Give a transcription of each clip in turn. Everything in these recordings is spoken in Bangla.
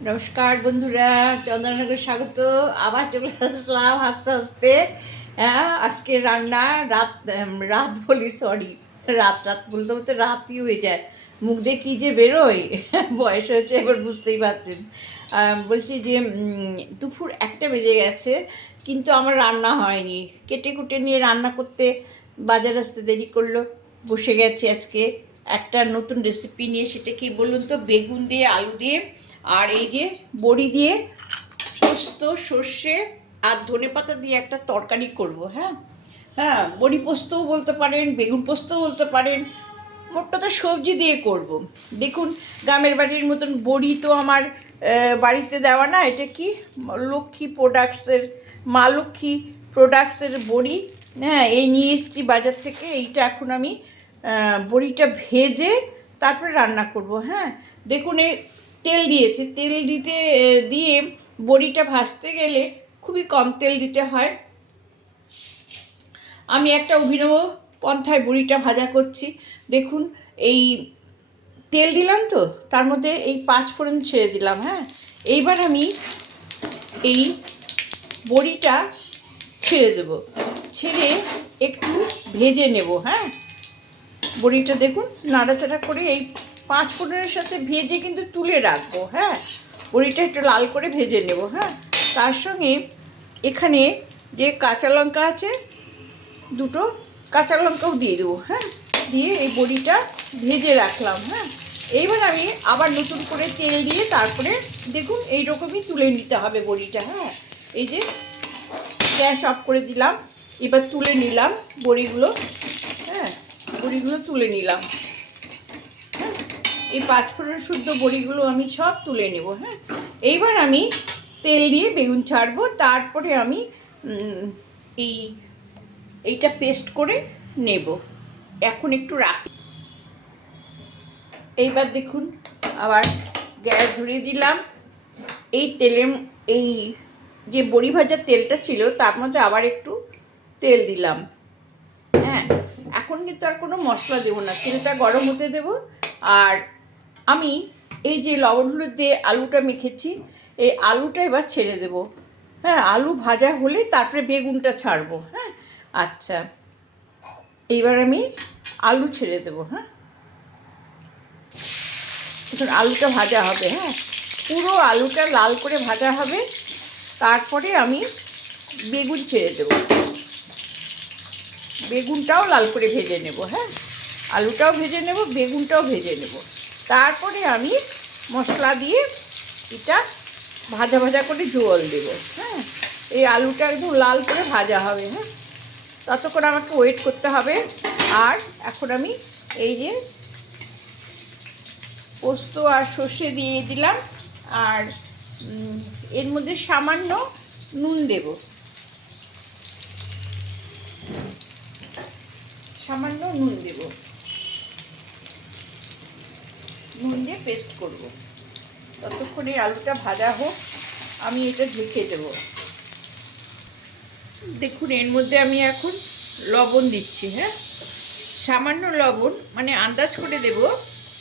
নমস্কার বন্ধুরা চন্দননগর স্বাগত। আবার চলে আসলাম হাসতে হাসতে হ্যাঁ আজকে রান্না রাত রাত বলি সরি রাত রাত বলতে বলতে রাতই হয়ে যায়। মুখ দিয়ে কী যে বেরোয়? বয়স হয়েছে, এবার বুঝতেই পারছেন। বলছি যে দুপুর একটা বেজে গেছে, কিন্তু আমার রান্না হয়নি। কেটে কুটে নিয়ে রান্না করতে বাজার আসতে দেরি করল। বসে গেছি আজকে একটা নতুন রেসিপি নিয়ে। সেটা কি বলুন তো? বেগুন দিয়ে, আলু দিয়ে আর এই যে বড়ি দিয়ে পোস্ত, সর্ষে আর ধনে পাতা দিয়ে একটা তরকারি করব হ্যাঁ? হ্যাঁ বড়ি পোস্তও বলতে পারেন, বেগুন পোস্তও বলতে পারেন মোট কথা সবজি দিয়ে করব। দেখুন, গ্রামের বাড়ির মতন বড়ি তো আমার বাড়িতে দেওয়া না, এটা কি? লক্ষ্মী প্রোডাক্টসের মা লক্ষ্মী প্রোডাক্টসের বড়ি। হ্যাঁ এই নিয়ে এসেছি বাজার থেকে, এইটা এখন আমি বড়িটা ভেজে তারপরে রান্না করব হ্যাঁ? দেখুন এই তেল দিয়েছে। তেল দিতে দিয়ে বড়িটা ভাজতে গেলে খুবই কম তেল দিতে হয়। আমি একটা অভিনব পন্থায় বড়িটা ভাজা করছি। দেখুন, এই তেল দিলাম তো, তার মধ্যে এই পাঁচ ফোড়ন ছেড়ে দিলাম হ্যাঁ? এইবার আমি এই বড়িটা ছেড়ে দেব। ছেড়ে একটু ভেজে নেব হ্যাঁ? বড়িটা দেখুন, নাড়াচাড়া করে এই পাঁচ ফোড়নের সাথে ভেজে কিন্তু তুলে রাখব হ্যাঁ? বড়িটা একটু লাল করে ভেজে নেব হ্যাঁ? তার সঙ্গে এখানে যে কাঁচা লঙ্কা আছে, দুটো কাঁচা লঙ্কাও দিয়ে দেবো হ্যাঁ? দিয়ে এই বড়িটা ভেজে রাখলাম হ্যাঁ? এইবার আমি আবার নতুন করে তেল দিয়ে তারপরে দেখুন এই রকমই তুলে নিতে হবে বড়িটা হ্যাঁ? এই যে গ্যাস অফ করে দিলাম, এবার তুলে নিলাম বড়িগুলো হ্যাঁ? বড়িগুলো তুলে নিলাম। এই পাঁচফোড়ন শুদ্ধ বড়িগুলো আমি সব তুলে নেব হ্যাঁ? এইবার আমি তেল দিয়ে বেগুন ছাড়বো, তারপরে আমি এই, এইটা পেস্ট করে নেব। এখন একটু রাখি। এইবার দেখুন, আবার গ্যাস ধরিয়ে দিলাম। এই তেলের, এই যে বড়ি ভাজার তেলটা ছিল, তার মধ্যে আবার একটু তেল দিলাম। হ্যাঁ এখন কিন্তু আর কোনো মশলা দেবো না, তেলটা গরম হতে দেবো, আর আমি এই যে লবণ হলুদ দিয়ে আলুটা মেখেছি, এই আলুটা এবার ছেড়ে দেবো। হ্যাঁ আলু ভাজা হলে তারপরে বেগুনটা ছাড়বো হ্যাঁ? আচ্ছা এইবার আমি আলু ছেড়ে দেবো হ্যাঁ? এখন আলুটা ভাজা হবে হ্যাঁ? পুরো আলুটা লাল করে ভাজা হবে, তারপরে আমি বেগুন ছেড়ে দেবো। বেগুনটাও লাল করে ভেজে নেব হ্যাঁ? আলুটাও ভেজে নেব, বেগুনটাও ভেজে নেব। তারপরে আমি মশলা দিয়ে এটা ভাজা ভাজা করে জল দেবো হ্যাঁ? এই আলুটা একদম লাল করে ভাজা হবে হ্যাঁ? ততক্ষণ আমাকে ওয়েট করতে হবে। আর এখন আমি এই যে পোস্ত আর সর্ষে দিয়ে দিলাম। আর এর মধ্যে সামান্য নুন দেব। সামান্য নুন দেব। নুন দিয়ে পেস্ট করব। ততক্ষণে আলুটা ভাজা হোক, আমি এটা ঢেকে দেবো। দেখুন, এর মধ্যে আমি এখন লবণ দিচ্ছি হ্যাঁ? সামান্য লবণ মানে আন্দাজ করে দেব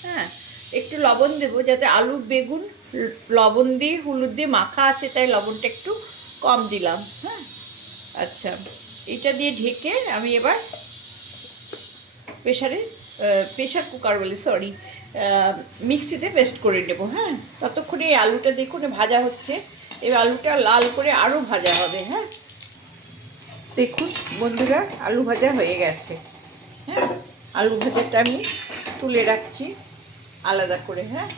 হ্যাঁ? একটু লবণ দেব যাতে আলু বেগুন লবণ দিয়ে, হলুদ দিয়ে মাখা আছে, তাই লবণটা একটু কম দিলাম হ্যাঁ? আচ্ছা এটা দিয়ে ঢেকে আমি এবার প্রেশারে প্রেশার কুকার বলে সরি মিক্সিতে পেস্ট করে নেব হ্যাঁ? ততক্ষণে এই আলুটা দেখুন, ভাজা হচ্ছে। এই আলুটা লাল করে আরও ভাজা হবে হ্যাঁ? দেখুন বন্ধুরা, আলু ভাজা হয়ে গেছে হ্যাঁ? আলু ভাজাটা আমি তুলে রাখছি আলাদা করে হ্যাঁ?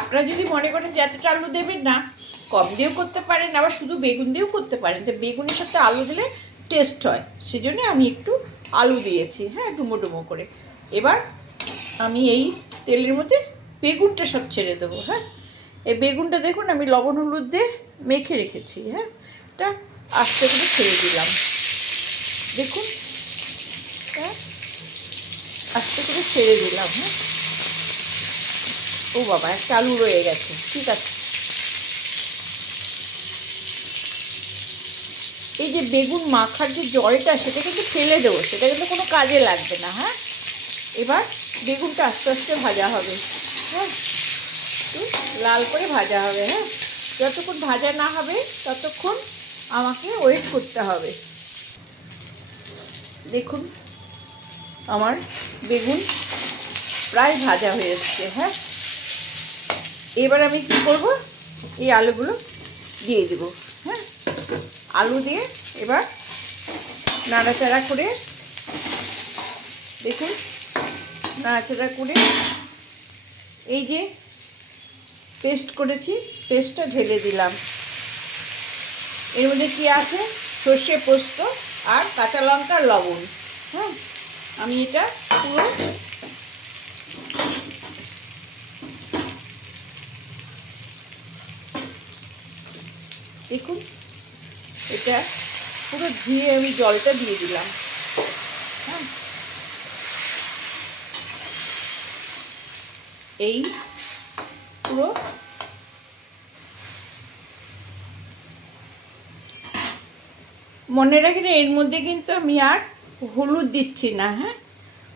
আপনারা যদি মনে করেন যে এতটা আলু দেবেন না, কম দিয়েও করতে পারেন, আবার শুধু বেগুন দিয়েও করতে পারেন। তো বেগুনের সাথে আলু দিলে টেস্ট হয়। সেজন্য আমি একটু আলু দিয়েছি হ্যাঁ ডুমো ডুমো করে। এবার আমি এই তেলের মধ্যে বেগুনটা সব ছেড়ে দেবো হ্যাঁ। এই বেগুনটা দেখুন, আমি লবণ হলুদ দিয়ে মেখে রেখেছি হ্যাঁ। এটা আস্তে করে ছেড়ে দিলাম। দেখুন হ্যাঁ আস্তে করে ছেড়ে দিলাম হ্যাঁ। ও বাবা, একটা আলু রয়ে গেছে, ঠিক আছে। এই যে বেগুন মাখার যে জলটা, সেটা কিন্তু ফেলে দেবো। সেটা কিন্তু কোনো কাজে লাগবে না হ্যাঁ? এবার বেগুনটা আস্তে আস্তে ভাজা হবে। হ্যাঁ? একটু লাল করে ভাজা হবে হ্যাঁ? যতক্ষণ ভাজা না হবে, ততক্ষণ আমাকে ওয়েট করতে হবে। দেখুন, আমার বেগুন প্রায় ভাজা হয়ে এসছে হ্যাঁ? এবার আমি কি করব? এই আলুগুলো দিয়ে দেব। আলু দিয়ে এবার নাড়াচাড়া করে দেখুন, নাড়াচাড়া করে এই যে পেস্ট করেছি, পেস্টটা ঢেলে দিলাম। এর মধ্যে কী আছে? সর্ষে পোস্ত আর কাঁচা লঙ্কার লবণ। হ্যাঁ আমি এটা পুরো দেখুন এটা পুরো ধুয়ে আমি জলটা দিয়ে দিলাম। হ্যাঁ। এই পুরো মনে রাখেন এর মধ্যে কিন্তু আমি আর হলুদ দিচ্ছি না হ্যাঁ?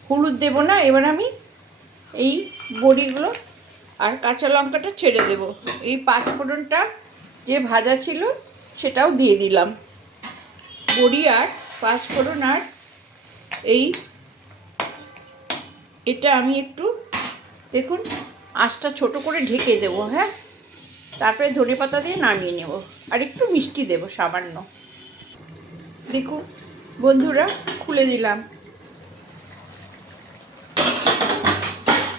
হলুদ দেব না, এবার আমি এই বড়িগুলো আর কাঁচা লঙ্কাটা ছেড়ে দেব। এই পাঁচ ফোড়নটা যে ভাজা ছিল সেটাও দিয়ে দিলাম। বড়ি আর পাঁচ ফোড়ন আর এই এটা আমি একটু, দেখুন, আঁচটা ছোট করে ঢেকে দেব হ্যাঁ? তারপরে ধনে পাতা দিয়ে নামিয়ে নেব, আর একটু মিষ্টি দেব সামান্য। দেখুন, বন্ধুরা, খুলে দিলাম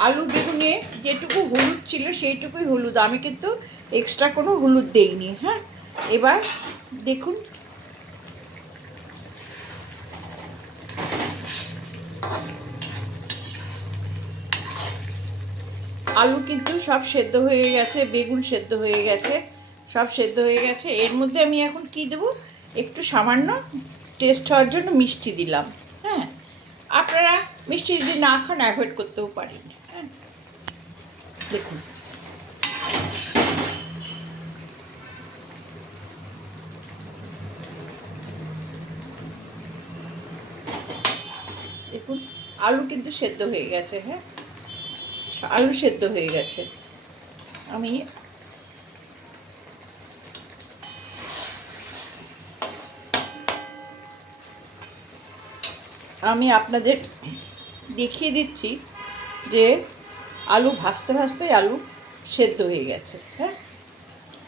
আলু বেগুনে যেটুকু হলুদ ছিল সেইটুকুই হলুদ, আমি কিন্তু এক্সট্রা কোনো হলুদ দেইনি হ্যাঁ? এবার দেখুন। আলু কিন্তু সব সেদ্ধ হয়ে গেছে, বেগুন সেদ্ধ হয়ে গেছে, সব সেদ্ধ হয়ে গেছে। এর মধ্যে আমি এখন কি দেবো? একটু সামান্য টেস্ট হওয়ার জন্য মিষ্টি দিলাম হ্যাঁ? আপনারা মিষ্টি যদি না খান অ্যাভয়েড করতেও পারেন হ্যাঁ? দেখুন দেখুন আলু কিন্তু সেদ্ধ হয়ে গেছে হ্যাঁ? আলু সেদ্ধ হয়ে গেছে। আমি আমি আপনাদের দেখিয়ে দিচ্ছি যে আলু ভাজতে ভাজতে আলু সেদ্ধ হয়ে গেছে হ্যাঁ?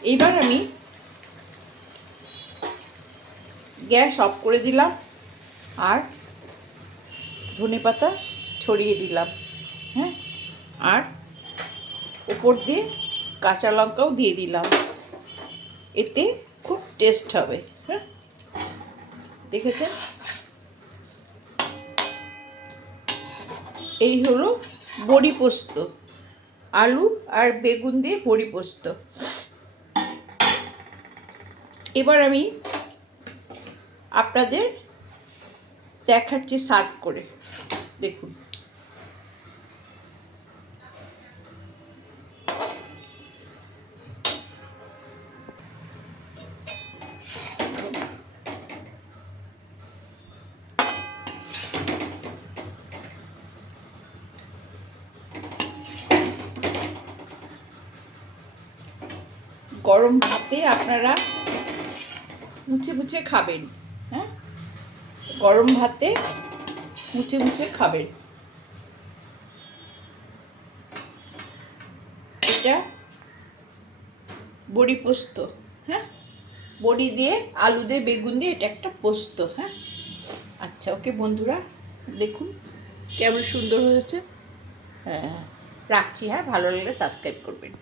এইবার আমি গ্যাস অফ করে দিলাম আর ধনে পাতা ছড়িয়ে দিলাম হ্যাঁ? আর উপর দিয়ে কাঁচা লঙ্কাও দিয়ে দিলাম। এতে খুব টেস্ট হবে হ্যাঁ? দেখেছেন? এই হলো বড়ি পোস্ত, আলু আর বেগুন দিয়ে বড়ি পোস্ত। এবার আমি আপনাদের দেখাচ্ছি সার্ভ করে। দেখুন। গরম ভাতে আপনারা মুছে মুছে খাবেন। গরম ভাতে মুছে মুছে খাবেন এটা বড়ি পোস্ত হ্যাঁ? বড়ি দিয়ে আলু দিয়ে বেগুন দিয়ে এটা একটা পোস্ত হ্যাঁ? আচ্ছা ওকে বন্ধুরা, দেখুন কেমন সুন্দর হয়েছে। হ্যাঁ রাখছি হ্যাঁ? ভালো লাগলে সাবস্ক্রাইব করবেন।